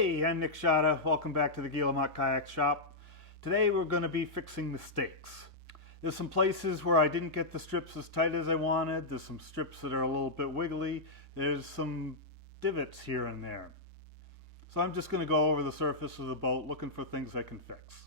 Hey, I'm Nick Schade. Welcome back to the Guillemot Kayak Shop. Today we're going to be fixing the stakes. There's some places where I didn't get the strips as tight as I wanted. There's some strips that are a little bit wiggly. There's some divots here and there. So I'm just going to go over the surface of the boat looking for things I can fix.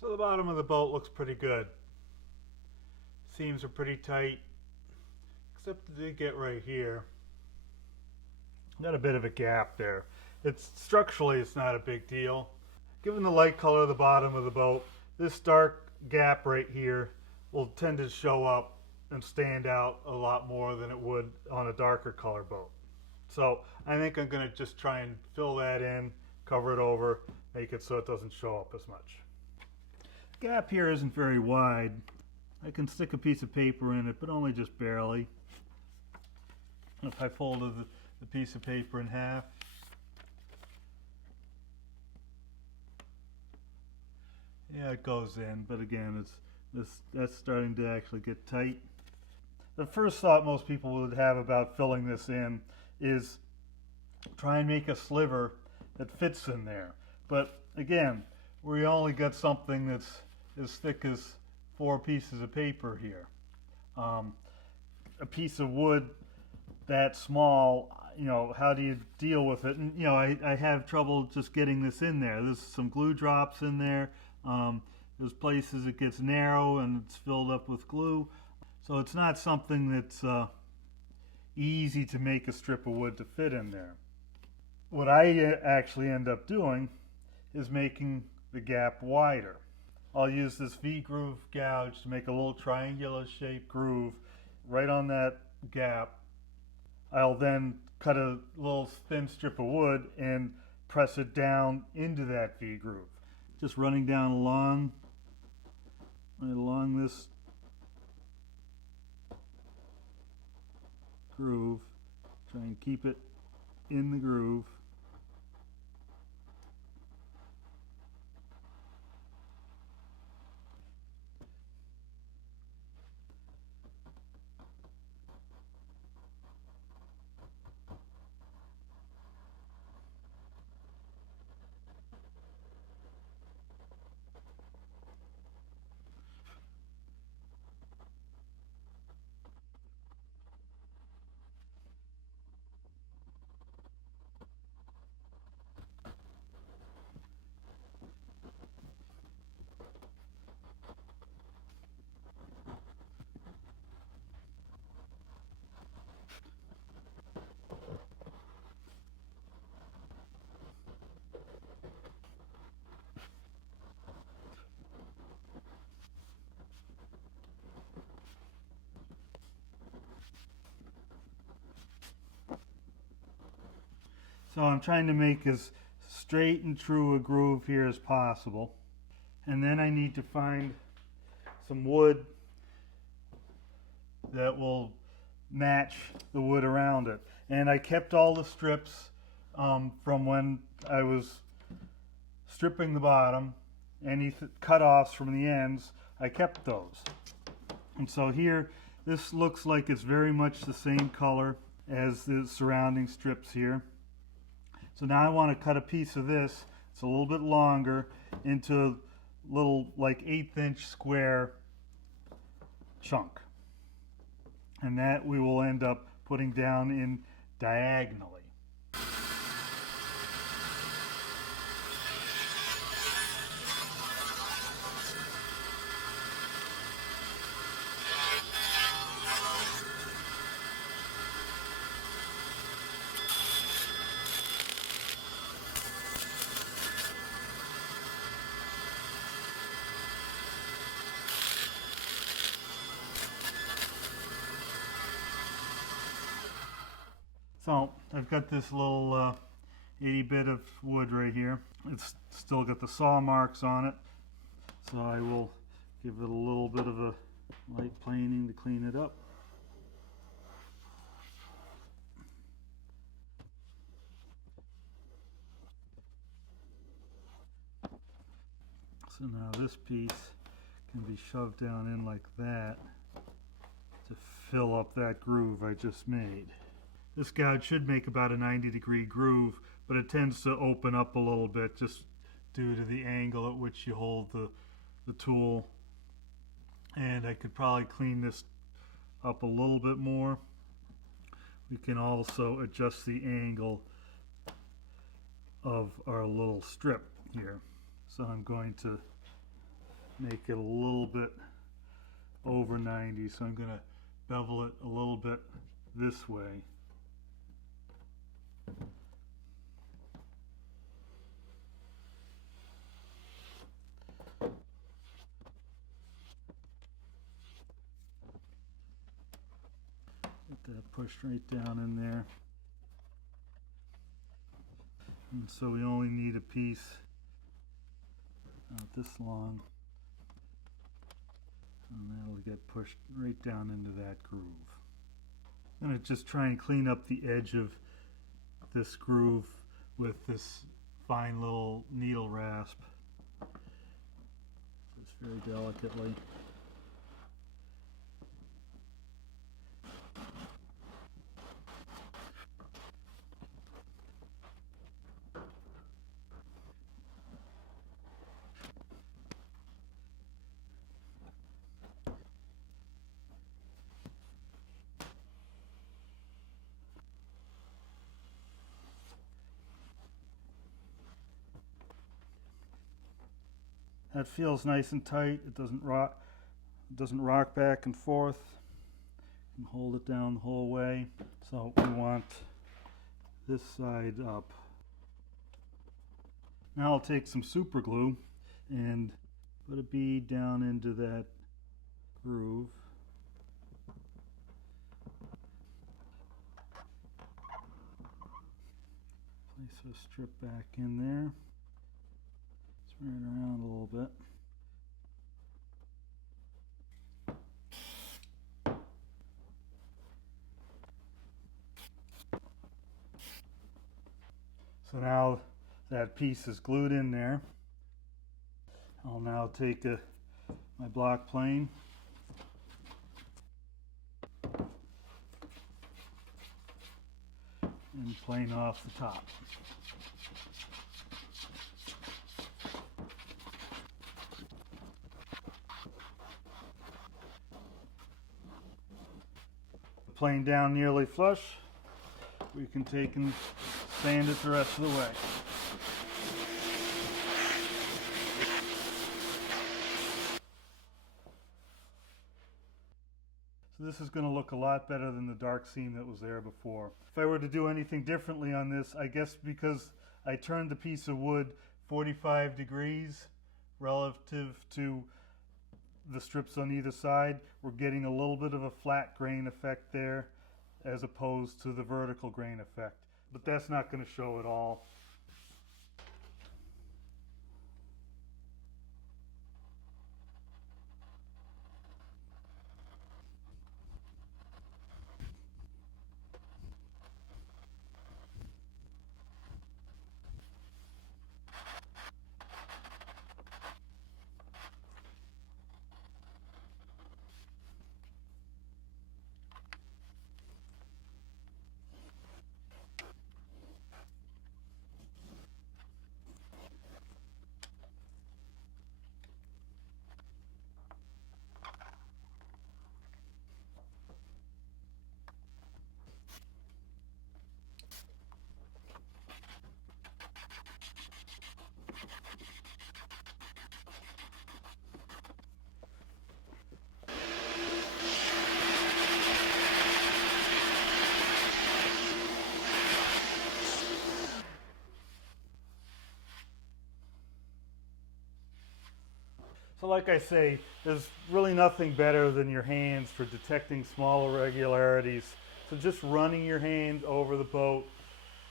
So the bottom of the boat looks pretty good. Seams are pretty tight, except that they get right here. Got a bit of a gap there. Structurally it's not a big deal. Given the light color of the bottom of the boat, this dark gap right here will tend to show up and stand out a lot more than it would on a darker color boat. So I think I'm going to just try and fill that in, cover it over, make it so it doesn't show up as much. The gap here isn't very wide. I can stick a piece of paper in it, but only just barely. If I folded the piece of paper in half, yeah, it goes in, but again, that's starting to actually get tight. The first thought most people would have about filling this in is try and make a sliver that fits in there. But again, we only got something that's as thick as 4 pieces of paper here. A piece of wood that small, you know, how do you deal with it? And you know, I have trouble just getting this in there. There's some glue drops in there. There's places it gets narrow and it's filled up with glue. So it's not something that's easy to make a strip of wood to fit in there. What I actually end up doing is making the gap wider. I'll use this V-groove gouge to make a little triangular shaped groove right on that gap. I'll then cut a little thin strip of wood and press it down into that V-groove. Just running down along this groove. Try and keep it in the groove. So I'm trying to make as straight and true a groove here as possible. And then I need to find some wood that will match the wood around it. And I kept all the strips from when I was stripping the bottom. Any cut-offs from the ends, I kept those. And so here, this looks like it's very much the same color as the surrounding strips here. So now I want to cut a piece of this, it's a little bit longer, into little like 1/8 inch square chunk. And that we will end up putting down in diagonally. So I've got this little 80 bit of wood right here. It's still got the saw marks on it. So I will give it a little bit of a light planing to clean it up. So now this piece can be shoved down in like that to fill up that groove I just made. This gouge should make about a 90-degree groove, but it tends to open up a little bit just due to the angle at which you hold the tool. And I could probably clean this up a little bit more. We can also adjust the angle of our little strip here. So I'm going to make it a little bit over 90, so I'm going to bevel it a little bit this way. Get that pushed right down in there. And so we only need a piece about this long, and that'll get pushed right down into that groove. I'm going to just try and clean up the edge of this groove with this fine little needle rasp, just very delicately. That feels nice and tight. It doesn't rock back and forth. You can hold it down the whole way. So we want this side up. Now I'll take some super glue and put a bead down into that groove. Place a strip back in there. Turn it around a little bit. So now that piece is glued in there. I'll now take my block plane and plane off the top. Plane down nearly flush, we can take and sand it the rest of the way. So this is going to look a lot better than the dark seam that was there before. If I were to do anything differently on this, I guess because I turned the piece of wood 45 degrees relative to the strips on either side, we're getting a little bit of a flat grain effect there as opposed to the vertical grain effect. But that's not going to show at all. So like I say, there's really nothing better than your hands for detecting small irregularities. So just running your hand over the boat,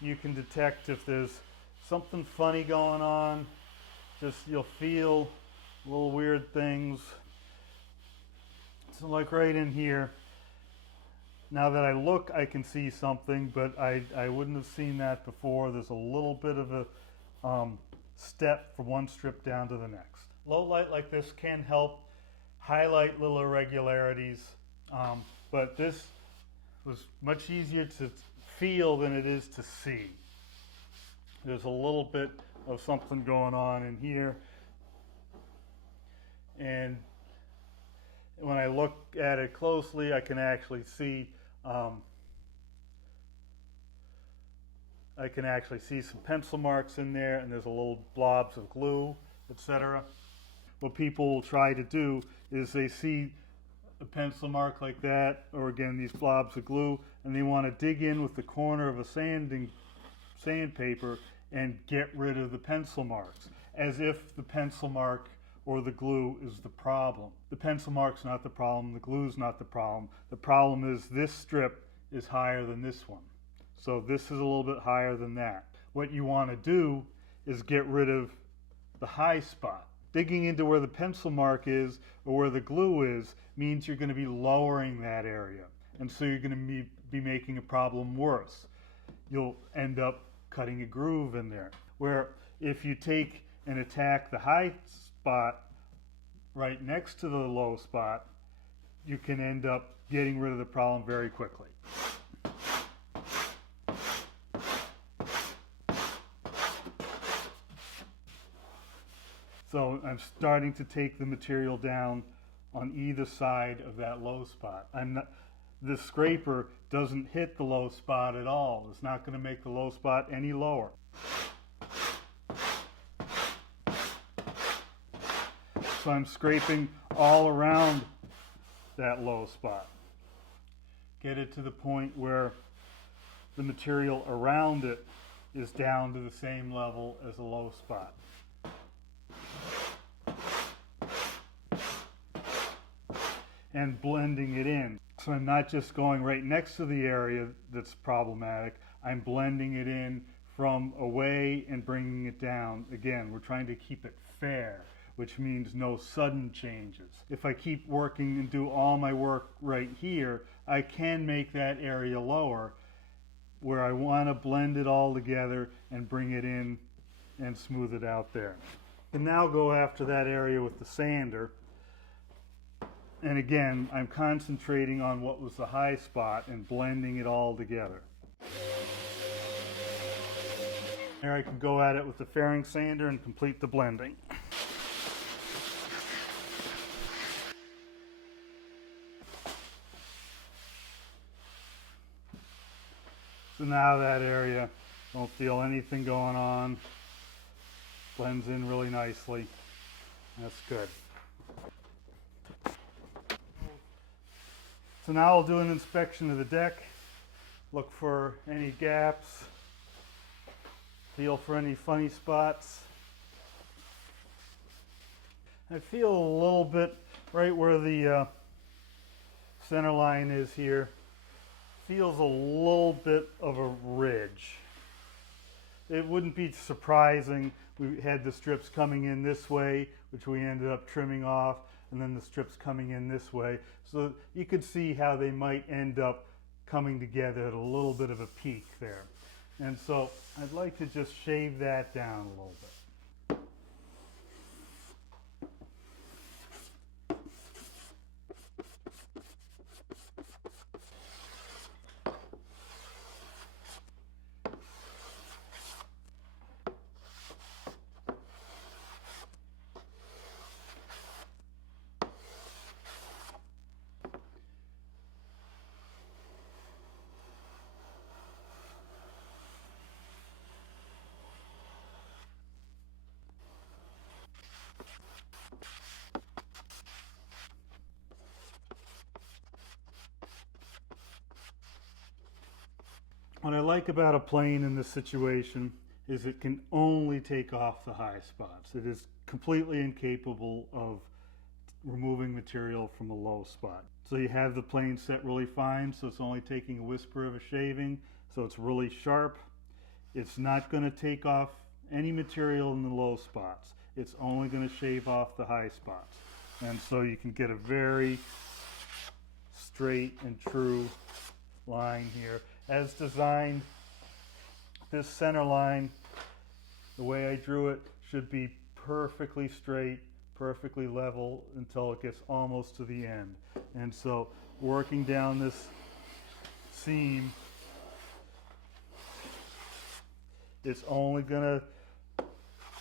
you can detect if there's something funny going on. Just you'll feel little weird things. So like right in here, now that I look, I can see something, but I wouldn't have seen that before. There's a little bit of a step from one strip down to the next. Low light like this can help highlight little irregularities, but this was much easier to feel than it is to see. There's a little bit of something going on in here, and when I look at it closely, I can actually see some pencil marks in there, and there's a little blobs of glue, etc. What people will try to do is they see a pencil mark like that, or again these blobs of glue, and they want to dig in with the corner of a sandpaper and get rid of the pencil marks, as if the pencil mark or the glue is the problem. The pencil mark's not the problem, the glue's not the problem. The problem is this strip is higher than this one. So this is a little bit higher than that. What you want to do is get rid of the high spot. Digging into where the pencil mark is or where the glue is means you're going to be lowering that area. And so you're going to be making a problem worse. You'll end up cutting a groove in there. Where if you take and attack the high spot right next to the low spot, you can end up getting rid of the problem very quickly. So I'm starting to take the material down on either side of that low spot. This scraper doesn't hit the low spot at all. It's not going to make the low spot any lower. So I'm scraping all around that low spot. Get it to the point where the material around it is down to the same level as the low spot. And blending it in. So I'm not just going right next to the area that's problematic, I'm blending it in from away and bringing it down. Again, we're trying to keep it fair, which means no sudden changes. If I keep working and do all my work right here, I can make that area lower where I want to blend it all together and bring it in and smooth it out there. And now go after that area with the sander. And again, I'm concentrating on what was the high spot and blending it all together. Here I can go at it with the fairing sander and complete the blending. So now that area, don't feel anything going on, blends in really nicely. That's good. So now I'll do an inspection of the deck, look for any gaps, feel for any funny spots. I feel a little bit right where the center line is here, feels a little bit of a ridge. It wouldn't be surprising. We had the strips coming in this way, which we ended up trimming off, and then the strips coming in this way. So you could see how they might end up coming together at a little bit of a peak there. And so I'd like to just shave that down a little bit. What I like about a plane in this situation is it can only take off the high spots. It is completely incapable of removing material from a low spot. So you have the plane set really fine, so it's only taking a whisper of a shaving, so it's really sharp. It's not going to take off any material in the low spots. It's only going to shave off the high spots. And so you can get a very straight and true line here. As designed, this center line, the way I drew it, should be perfectly straight, perfectly level until it gets almost to the end. And so working down this seam, It's only going to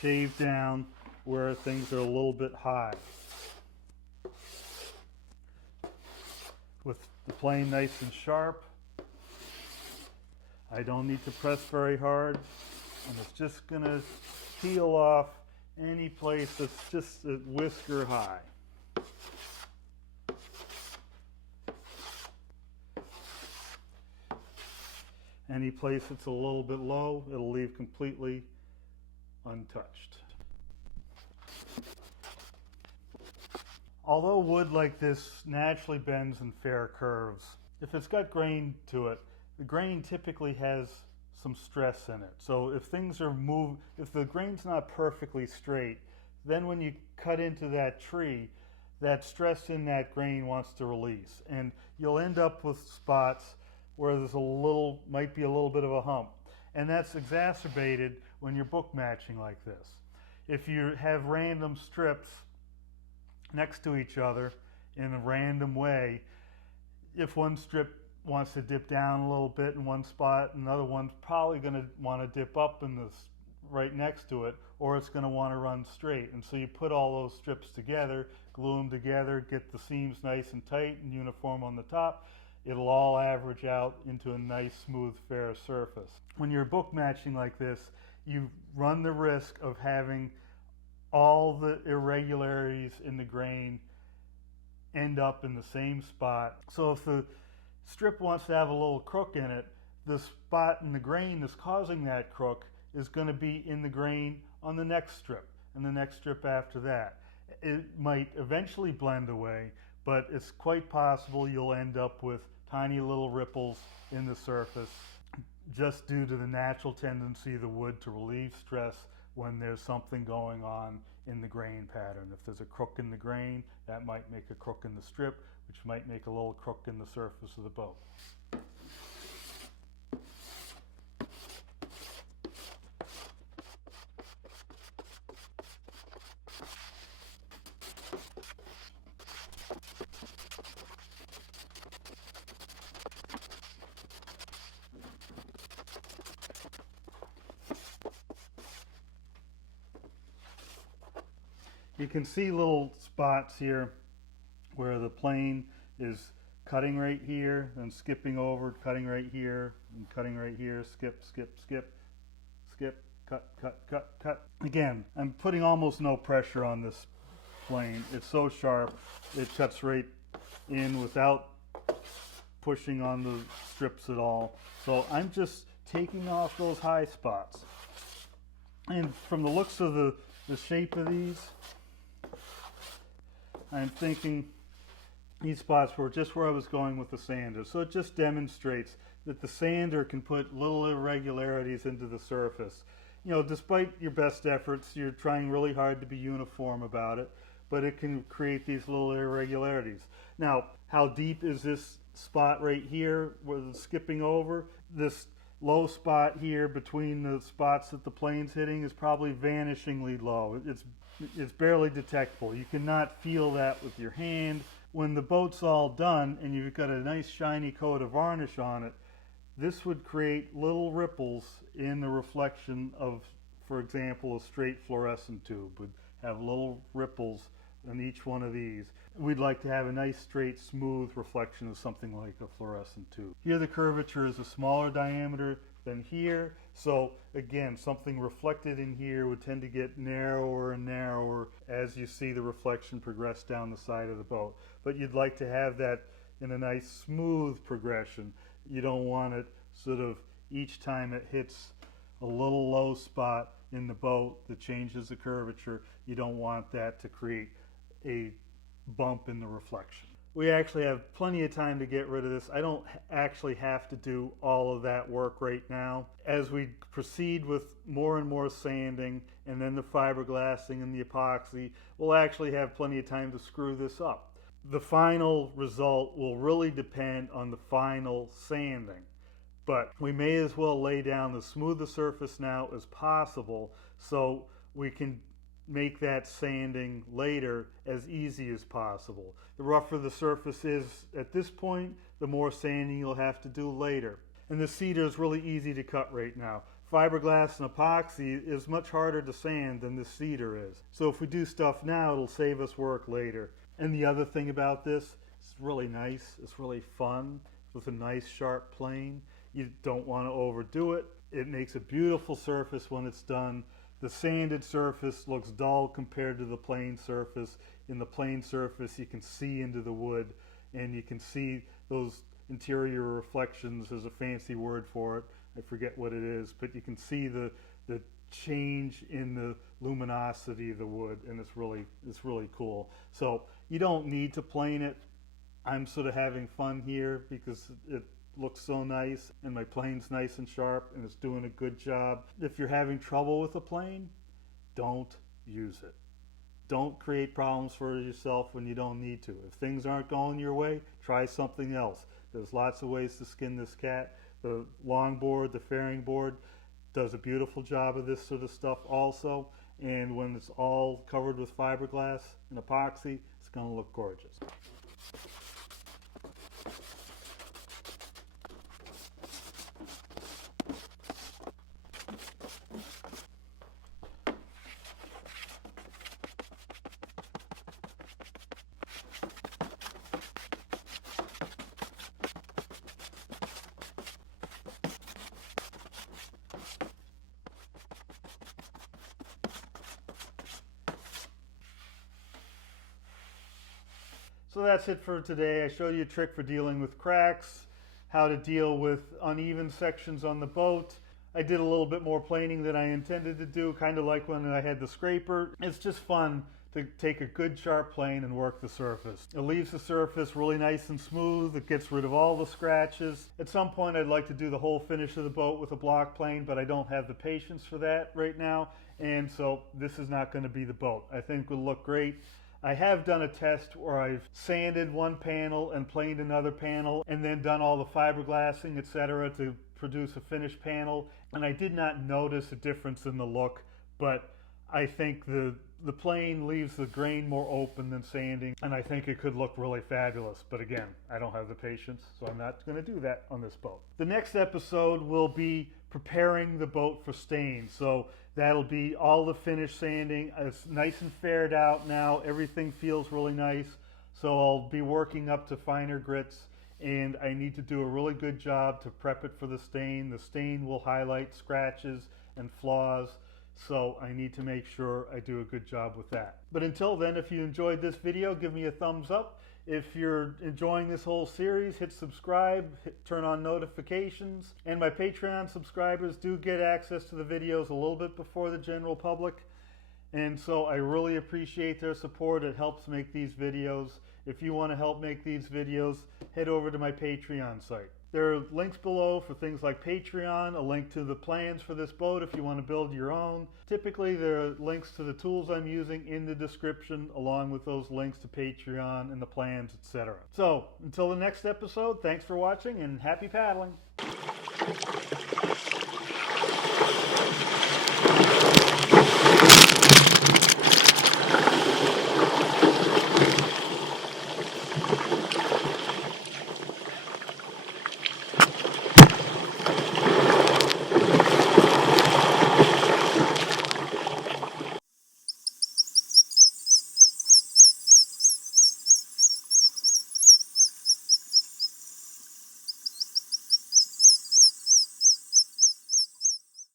shave down where things are a little bit high. With the plane nice and sharp, I don't need to press very hard, and it's just going to peel off any place that's just a whisker high. Any place that's a little bit low, it'll leave completely untouched. Although wood like this naturally bends in fair curves, if it's got grain to it, the grain typically has some stress in it. So if things are if the grain's not perfectly straight, then when you cut into that tree, that stress in that grain wants to release, and you'll end up with spots where there's might be a little bit of a hump. And that's exacerbated when you're book matching like this. If you have random strips next to each other in a random way, if one strip wants to dip down a little bit in one spot, another one's probably going to want to dip up in this right next to it, or it's going to want to run straight. And so you put all those strips together, glue them together, get the seams nice and tight and uniform on the top. It'll all average out into a nice, smooth, fair surface. When you're book matching like this, you run the risk of having all the irregularities in the grain end up in the same spot. So if the strip wants to have a little crook in it, the spot in the grain that's causing that crook is going to be in the grain on the next strip and the next strip after that. It might eventually blend away, but it's quite possible you'll end up with tiny little ripples in the surface just due to the natural tendency of the wood to relieve stress when there's something going on in the grain pattern. If there's a crook in the grain, that might make a crook in the strip, which might make a little crook in the surface of the boat. You can see little spots here where the plane is cutting right here, then skipping over, cutting right here, and cutting right here, skip, skip, skip, skip, cut, cut, cut, cut. Again, I'm putting almost no pressure on this plane. It's so sharp, it cuts right in without pushing on the strips at all. So I'm just taking off those high spots. And from the looks of the shape of these, I'm thinking these spots were just where I was going with the sander. So it just demonstrates that the sander can put little irregularities into the surface. You know, despite your best efforts, you're trying really hard to be uniform about it, but it can create these little irregularities. Now, how deep is this spot right here where it's skipping over? This low spot here between the spots that the plane's hitting is probably vanishingly low. It's barely detectable. You cannot feel that with your hand. When the boat's all done and you've got a nice shiny coat of varnish on it, this would create little ripples in the reflection of, for example, a straight fluorescent tube would have little ripples in each one of these. We'd like to have a nice straight smooth reflection of something like a fluorescent tube. Here the curvature is a smaller diameter than here, so again, something reflected in here would tend to get narrower and narrower as you see the reflection progress down the side of the boat. But you'd like to have that in a nice smooth progression. You don't want it sort of each time it hits a little low spot in the boat that changes the curvature, you don't want that to create a bump in the reflection. We actually have plenty of time to get rid of this. I don't actually have to do all of that work right now. As we proceed with more and more sanding and then the fiberglassing and the epoxy, we'll actually have plenty of time to screw this up. The final result will really depend on the final sanding, but we may as well lay down as smooth a surface now as possible so we can make that sanding later as easy as possible. The rougher the surface is at this point, the more sanding you'll have to do later. And the cedar is really easy to cut right now. fiberglass and epoxy is much harder to sand than this cedar is. So if we do stuff now, it'll save us work later. And the other thing about this, it's really nice, it's really fun with a nice sharp plane. You don't want to overdo it. It makes a beautiful surface when it's done. The sanded surface looks dull compared to the plain surface. In the plain surface, you can see into the wood, and you can see those interior reflections. There's a fancy word for it. I forget what it is, but you can see the change in the luminosity of the wood, and it's really cool. So you don't need to plane it. I'm sort of having fun here because it looks so nice, and my plane's nice and sharp, and it's doing a good job. If you're having trouble with a plane, don't use it. Don't create problems for yourself when you don't need to. If things aren't going your way, try something else. There's lots of ways to skin this cat. The longboard, the fairing board, does a beautiful job of this sort of stuff also. And when it's all covered with fiberglass and epoxy, it's going to look gorgeous. So that's it for today. I showed you a trick for dealing with cracks, how to deal with uneven sections on the boat. I did a little bit more planing than I intended to do, kind of like when I had the scraper. It's just fun to take a good sharp plane and work the surface. It leaves the surface really nice and smooth. It gets rid of all the scratches. At some point I'd like to do the whole finish of the boat with a block plane, but I don't have the patience for that right now, and so this is not going to be the boat. I think it will look great. I have done a test where I've sanded one panel and planed another panel and then done all the fiberglassing, etc., to produce a finished panel, and I did not notice a difference in the look, but I think the plane leaves the grain more open than sanding, and I think it could look really fabulous. But again, I don't have the patience, so I'm not going to do that on this boat. The next episode will be preparing the boat for stain. So that'll be all the finished sanding. It's nice and faired out now. Everything feels really nice. So I'll be working up to finer grits, and I need to do a really good job to prep it for the stain. The stain will highlight scratches and flaws, so I need to make sure I do a good job with that. But until then, if you enjoyed this video, give me a thumbs up. If you're enjoying this whole series, hit subscribe, turn on notifications, and my Patreon subscribers do get access to the videos a little bit before the general public, and so I really appreciate their support. It helps make these videos. If you want to help make these videos, head over to my Patreon site. There are links below for things like Patreon, a link to the plans for this boat if you want to build your own. Typically there are links to the tools I'm using in the description, along with those links to Patreon and the plans, etc. So until the next episode, thanks for watching and happy paddling.